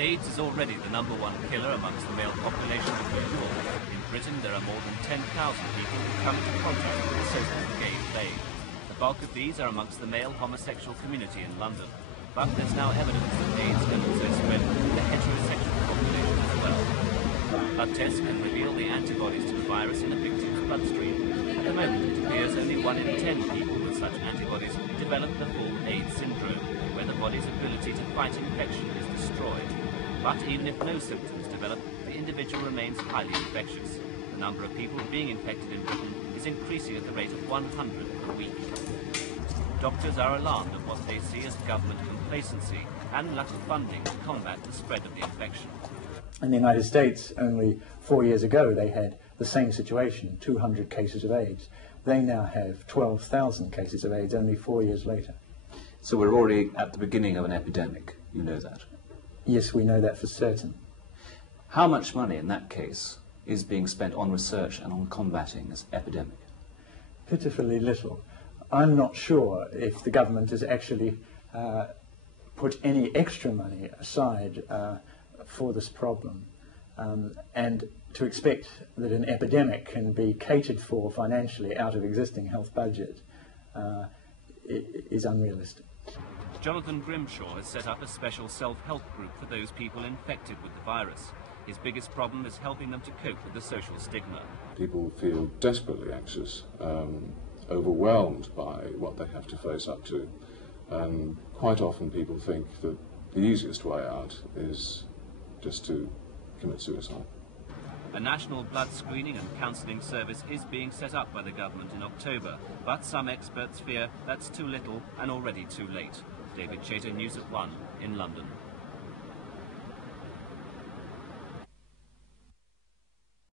AIDS is already the #1 killer amongst the male population of New York. In Britain, there are more than 10,000 people who come into contact with the so-called gay plague. The bulk of these are amongst the male homosexual community in London. But there's now evidence that AIDS can also spread to the heterosexual population as well. Blood tests can reveal the antibodies to the virus in a victim's bloodstream. At the moment, it appears only 1 in 10 people with such antibodies develop the full AIDS syndrome, where the body's ability to fight infection is destroyed. But even if no symptoms develop, the individual remains highly infectious. The number of people being infected in Britain is increasing at the rate of 100 a week. Doctors are alarmed at what they see as government complacency and lack of funding to combat the spread of the infection. In the United States, only 4 years ago, they had the same situation, 200 cases of AIDS. They now have 12,000 cases of AIDS only 4 years later. So we're already at the beginning of an epidemic, you know that? Yes, we know that for certain. How much money, in that case, is being spent on research and on combating this epidemic? Pitifully little. I'm not sure if the government has actually put any extra money aside for this problem. And to expect that an epidemic can be catered for financially out of existing health budget is unrealistic. Jonathan Grimshaw has set up a special self-help group for those people infected with the virus. His biggest problem is helping them to cope with the social stigma. People feel desperately anxious, overwhelmed by what they have to face up to. And quite often people think that the easiest way out is just to commit suicide. A national blood screening and counselling service is being set up by the government in October, but some experts fear that's too little and already too late. David Chater, News at 1 in London.